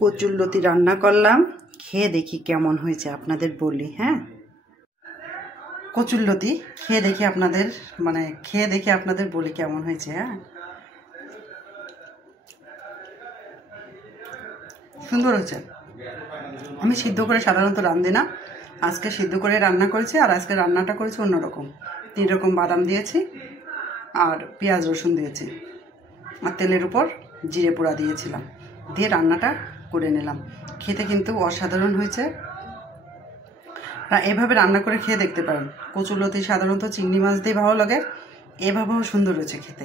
কচুরলতি রান্না করলাম, খেয়ে দেখি কেমন হয়েছে আপনাদের বলি। হ্যাঁ, কচুরলতি খেয়ে দেখি আপনাদের বলি কেমন হয়েছে। হ্যাঁ, সুন্দর হয়েছে। আমি সিদ্ধ করে সাধারণত রাঁধি না, আজকে সিদ্ধ করে রান্না করেছি। আর আজকে রান্নাটা করেছি অন্যরকম, 3 রকম বাদাম দিয়েছি আর পেঁয়াজ রসুন দিয়েছি আর তেলের উপর জিরে পোড়া দিয়েছিলাম, দিয়ে রান্নাটা করে নিলাম। খেতে কিন্তু অসাধারণ হয়েছে। এভাবে রান্না করে খেয়ে দেখতে পারেন। কচুরলতি সাধারণত চিংড়ি মাছ দিয়ে ভালো লাগে, এভাবেও সুন্দর হয়েছে খেতে।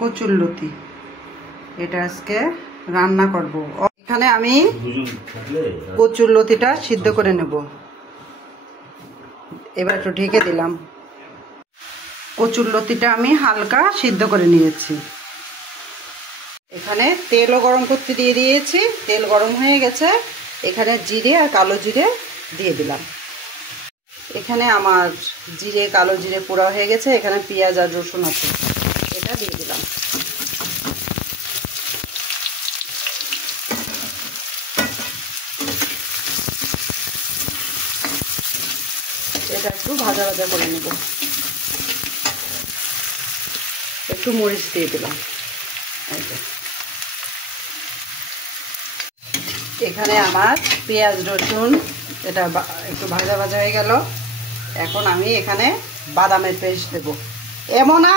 কচুরলতি এটা আজকে রান্না করব। এখানে আমি কচুরলতিটা সিদ্ধ করে নেব। এবার একটু ঢেকে দিলাম। কচুরলতিটা আমি হালকা সিদ্ধ করে নিয়েছি। এখানে তেলও গরম করতে দিয়ে দিয়েছি, তেল গরম হয়ে গেছে। এখানে জিরে আর কালো জিরে দিয়ে দিলাম। এখানে আমার জিরে কালো জিরে পোড়া হয়ে গেছে। এখানে পেঁয়াজ আর রসুন আছে, এটা দিয়ে দিলাম। এটা একটু ভাজা ভাজা করে নেব। একটু মরিচ দিয়ে দিলাম। এখানে আমার পেঁয়াজ রসুন এটা একটু ভাজা ভাজা হয়ে গেল। এখন আমি এখানে বাদামের পেস্ট দেব। এমনা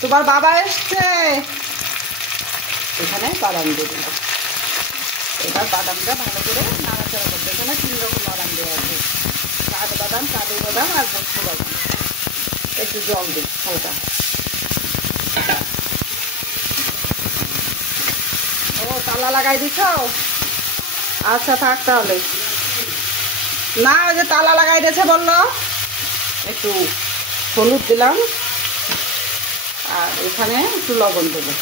তোমার বাবা এসছে, এখানে বাদাম দিয়ে দিলাম। এবার বাদামটা ভালো করে নাড়াচাড়া করতে। এখানে 3 রকম বাদাম দেওয়া আছে, কাঠ বাদাম, কাজু বাদাম আর পোস্ত বাদাম। একটু জল দিই হালকা। ও তালা লাগাই দিছ? আচ্ছা থাক তাহলে। না, ওই যে তালা লাগাই দিয়েছে বললো। একটু হলুদ দিলাম আর এখানে একটু লবণ দেবো।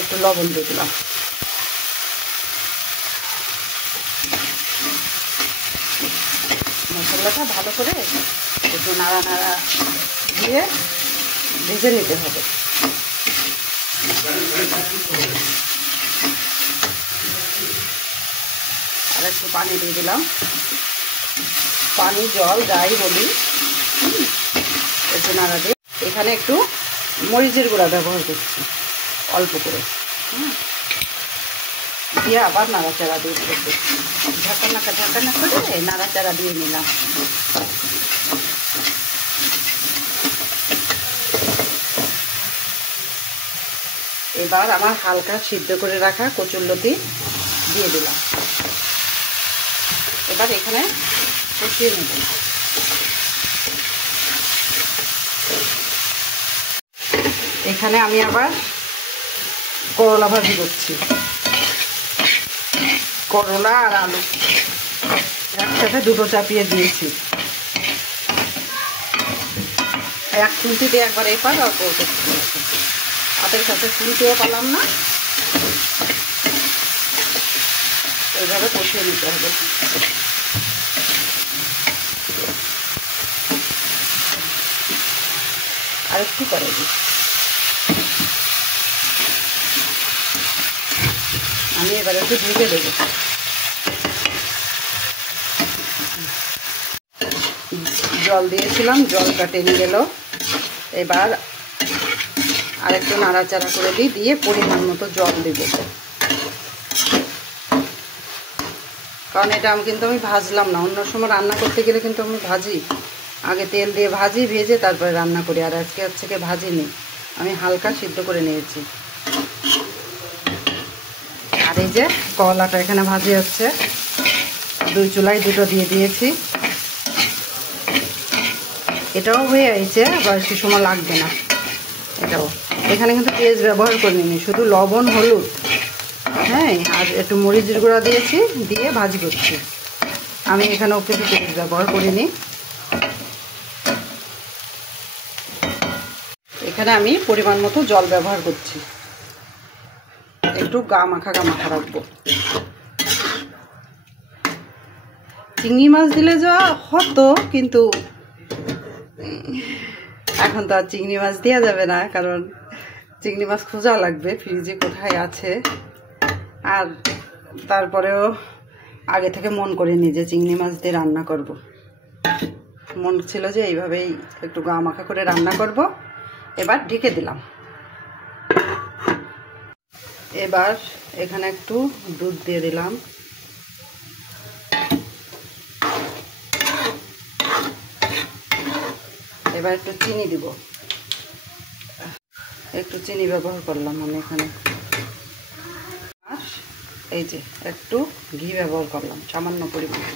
একটু লবণ দিয়ে দিলাম। মশলাটা ভালো করে একটু নাড়া নাড়া দিয়ে ভেজে নিতে হবে। আর একটু পানি দিয়ে দিলাম। পানি জল যাই বলি, একটু নাড়া দিয়ে এখানে একটু মরিচের গুঁড়া ব্যবহার করছি অল্প করে। দিয়ে আবার নাড়াচাড়া দিয়ে দিচ্ছি। ঢাকা করে নাড়াচাড়া দিয়ে নিলাম। এবার আমার হালকা সিদ্ধ করে রাখা কচুরলতি দিয়ে দিলাম। এবার এখানে কষিয়ে নেব। এখানে আমি আবার করলা ভাজি করছি। করলা আর আলু একসাথে দুটো চাপিয়ে দিয়েছি। এক খুন্তি দিয়ে একবার এপার আর করতে হাতের কাছে খুন্তিও পালাম না। এইভাবে কষিয়ে নিতে হবে। আর একটু করে দিই। আমি এবার একটু ঢেকে দেবো। জল দিয়েছিলাম, জলটা টেনে গেল। এবার আর একটু নাড়াচাড়া করে দিই, দিয়ে পরিমাণ মতো জল দেব। কারণ এটা কিন্তু আমি ভাজলাম না। অন্য সময় রান্না করতে গেলে কিন্তু আমি ভাজি, আগে তেল দিয়ে ভাজি, ভেজে তারপরে রান্না করি। আর আজকে হচ্ছে কি ভাজিনি, আমি হালকা সিদ্ধ করে নিয়েছি। আর এই যে করলাটা এখানে ভাজি হচ্ছে, 2 চুলায় 2টো দিয়ে দিয়েছি। এটাও হয়ে গেছে, বেশি সময় লাগবে না। এটাও এখানে কিন্তু পেঁয়াজ ব্যবহার করিনি, শুধু লবণ হলুদ, হ্যাঁ, আর একটু মরিচের গুঁড়া দিয়েছি, দিয়ে ভাজি করছি। আমি এখানে কিছু পেঁয়াজ ব্যবহার করিনি। এখানে আমি পরিমাণ মতো জল ব্যবহার করছি। একটু গা মাখা রাখবো। চিংড়ি মাছ দিলে যা হতো, কিন্তু এখন তো আর চিংড়ি মাছ দেওয়া যাবে না, কারণ চিংড়ি মাছ খোঁজা লাগবে ফ্রিজে কোথায় আছে। আর তারপরেও আগে থেকে মন করিনি যে চিংড়ি মাছ দিয়ে রান্না করব। মন ছিল যে এইভাবেই একটু গা মাখা করে রান্না করব। এবার ঢেকে দিলাম। এবার এখানে একটু দুধ দিয়ে দিলাম। এবার একটু চিনি দিব। একটু চিনি ব্যবহার করলাম আমি এখানে। আর এই যে একটু ঘি ব্যবহার করলাম সামান্য পরিমাণে।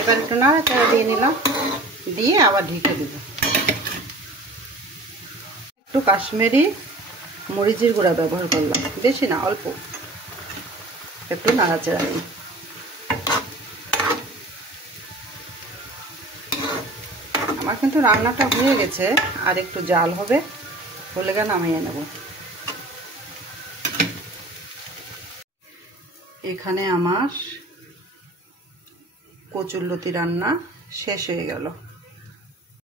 এবার একটু নাড়াচাড়া দিয়ে নিলাম, দিয়ে আবার ঢেকে দিব। একটু কাশ্মীরি মরিচের গুঁড়া ব্যবহার করলাম, বেশি না, অল্প। একটু নাড়াচাড়া দিই। আমার কিন্তু রান্নাটা হয়ে গেছে, আর একটু জাল হবে, হলে গা নামিয়ে নেব। এখানে আমার কচুরলতি রান্না শেষ হয়ে গেল।